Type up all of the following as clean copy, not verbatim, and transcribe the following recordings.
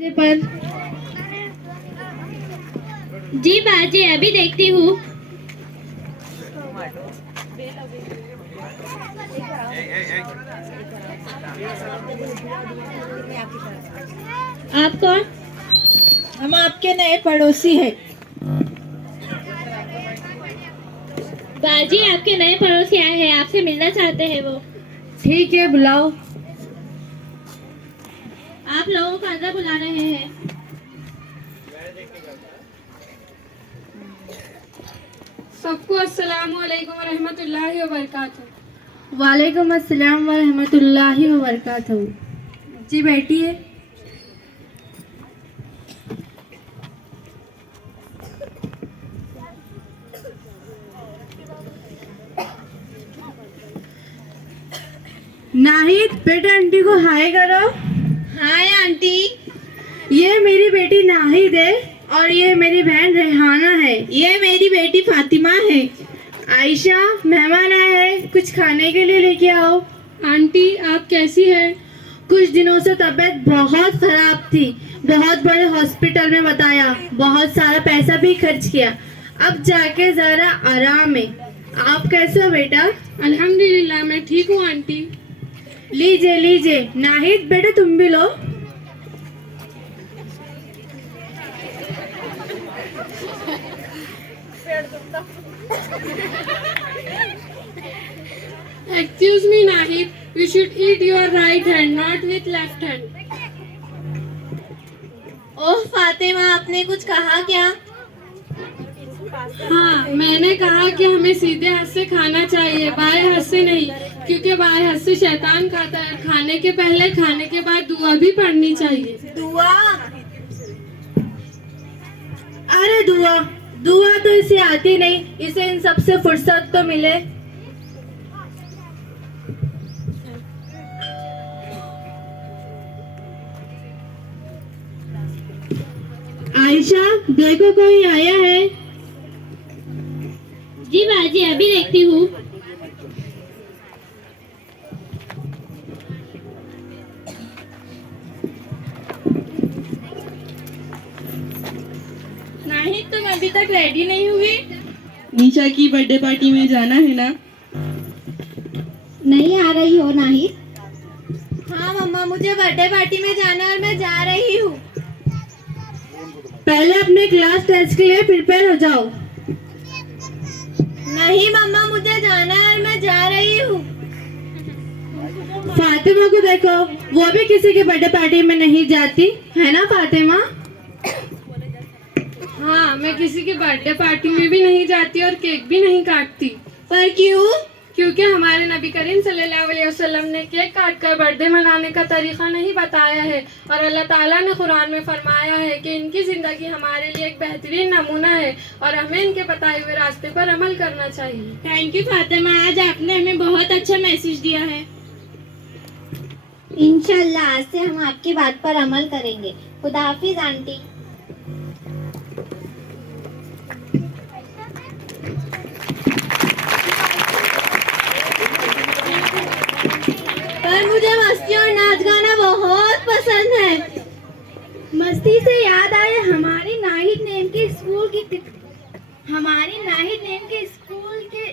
पर। जी बाजी, अभी देखती हूँ। आप कौन? हम आपके नए पड़ोसी हैं। बाजी, आपके नए पड़ोसी आए हैं, आपसे मिलना चाहते हैं वो। ठीक है, बुलाओ। आप लोगों को अंदर बुला रहे हैं। सबको अस्सलाम वालेकुम व रहमतुल्लाहि व बरकातहू। वालेकुम अस्सलाम व रहमतुल्लाहि व बरकातहू। जी बैठिए। नाहिद, बेटा आंटी को हाय करो। Hi aunty. ये मेरी बेटी नाहिद है और ये मेरी बहन रेहाना है। ये मेरी बेटी फातिमा है। आयशा, मेहमान आए हैं, कुछ खाने के लिए लेके आओ। आंटी, आप कैसी हैं? कुछ दिनों से तबीयत बहुत खराब थी, बहुत बड़े हॉस्पिटल में बताया, बहुत सारा पैसा भी खर्च किया, अब जाके जरा आराम है। आप कैसे हो बेटा? अल्हम्दुलिल्लाह, मैं ठीक हूँ आंटी। लीजिए लीजिए। नाहिद, बेटा तुम भी लो। Excuse me Nahid, you should eat your right hand, not with left hand. ओह फातिमा, आपने कुछ कहा क्या? हाँ, मैंने कहा कि हमें सीधे हाथ से खाना चाहिए, बाएं हाथ से नहीं, क्योंकि बाएं हाथ से शैतान खाता है। खाने के पहले, खाने के बाद दुआ भी पढ़नी चाहिए। दुआ? अरे दुआ दुआ तो इसे आती नहीं, इसे इन सब से फुर्सत तो मिले। आयशा, देखो कोई आया है। जी बाजी, अभी देखती हूँ। नाहिद, तुम अभी तक रेडी नहीं हुई? निशा की बर्थडे पार्टी में जाना है ना? नहीं आ रही हो नाहिद? हाँ मम्मा, मुझे बर्थडे पार्टी में जाना है और मैं जा रही हूँ। पहले अपने क्लास टेस्ट के लिए प्रिपेयर हो जाओ। नहीं मम्मा, मुझे जाना है और मैं जा रही हूँ। फातिमा को देखो, वो भी किसी के बर्थडे पार्टी में नहीं जाती है ना फातिमा? हाँ, मैं किसी की बर्थडे पार्टी में भी नहीं जाती और केक भी नहीं काटती। पर क्यों? क्योंकि हमारे नबी करीम सल्लल्लाहु अलैहि वसल्लम ने केक काटकर बर्थडे मनाने का तरीका नहीं बताया है, और अल्लाह ताला ने कुरान में फरमाया है कि इनकी ज़िंदगी हमारे लिए एक बेहतरीन नमूना है और हमें इनके बताए हुए रास्ते पर अमल करना चाहिए। थैंक यू फातिमा, आज आपने हमें बहुत अच्छा मैसेज दिया है। इंशाल्लाह आज से हम आपकी बात पर अमल करेंगे। खुदा हाफिज आंटी। पर मुझे मस्ती और नाच गाना बहुत पसंद है। मस्ती से याद आया, हमारी नाहिद नेम के स्कूल के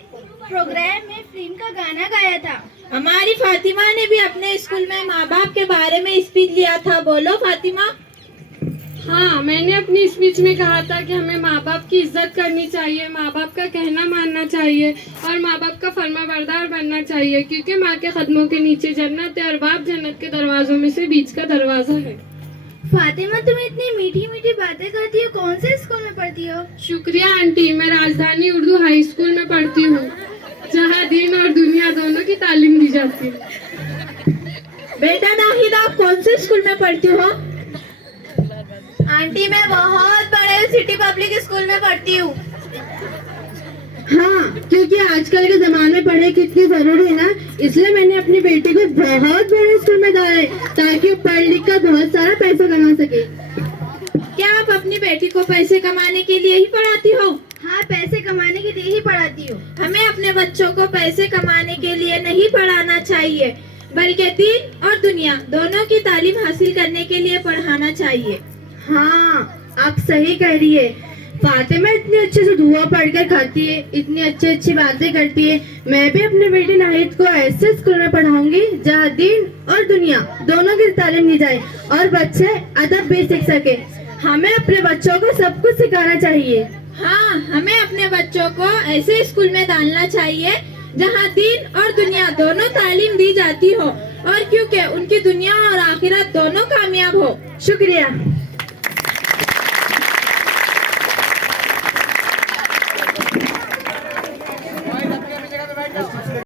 प्रोग्राम में फिल्म का गाना गाया था। हमारी फातिमा ने भी अपने स्कूल में माँ बाप के बारे में स्पीच लिया था। बोलो फातिमा। हाँ, मैंने अपनी स्पीच में कहा था कि हमें माँ बाप की इज्जत करनी चाहिए, माँ बाप का कहना मानना चाहिए और माँ बाप का फर्माबरदार बनना चाहिए, क्योंकि माँ के कदमों के नीचे जन्नत है और बाप जन्नत के दरवाजों में से बीच का दरवाजा है। फातिमा, तुम इतनी मीठी मीठी बातें करती हो, कौन से स्कूल में पढ़ती हो? शुक्रिया आंटी, मैं राजधानी उर्दू हाई स्कूल में पढ़ती हूँ, जहाँ दीन और दुनिया दोनों की तालीम दी जाती है। बेटा नाहिद, आप कौन से स्कूल में पढ़ती हो? आंटी, मैं बहुत बड़े सिटी पब्लिक स्कूल में पढ़ती हूँ। हाँ, क्योंकि आजकल के जमाने में पढ़ाई कितनी जरूरी है ना, इसलिए मैंने अपनी बेटी को बहुत बड़े स्कूल में डाला है, ताकि वो पढ़ लिख कर बहुत सारा पैसा कमा सके। क्या आप अपनी बेटी को पैसे कमाने के लिए ही पढ़ाती हो? हाँ, पैसे कमाने के लिए ही पढ़ाती हूँ। हमें अपने बच्चों को पैसे कमाने के लिए नहीं पढ़ाना चाहिए, बल्कि दीन और दुनिया दोनों की तालीम हासिल करने के लिए पढ़ाना चाहिए। हाँ, आप सही कह रही है। फातिमा इतनी अच्छे से दुआ पढ़कर खाती है, इतनी अच्छी अच्छी बातें करती है। मैं भी अपने बेटे नाहिद को ऐसे स्कूल में पढ़ाऊंगी जहाँ दीन और दुनिया दोनों की तालीम दी जाए और बच्चे अदब भी सीख सके। हमें अपने बच्चों को सब कुछ सिखाना चाहिए। हाँ, हमें अपने बच्चों को ऐसे स्कूल में डालना चाहिए जहाँ दीन और दुनिया दोनों तालीम दी जाती हो, और क्योंकि उनकी दुनिया और आखिरत दोनों कामयाब हो। शुक्रिया।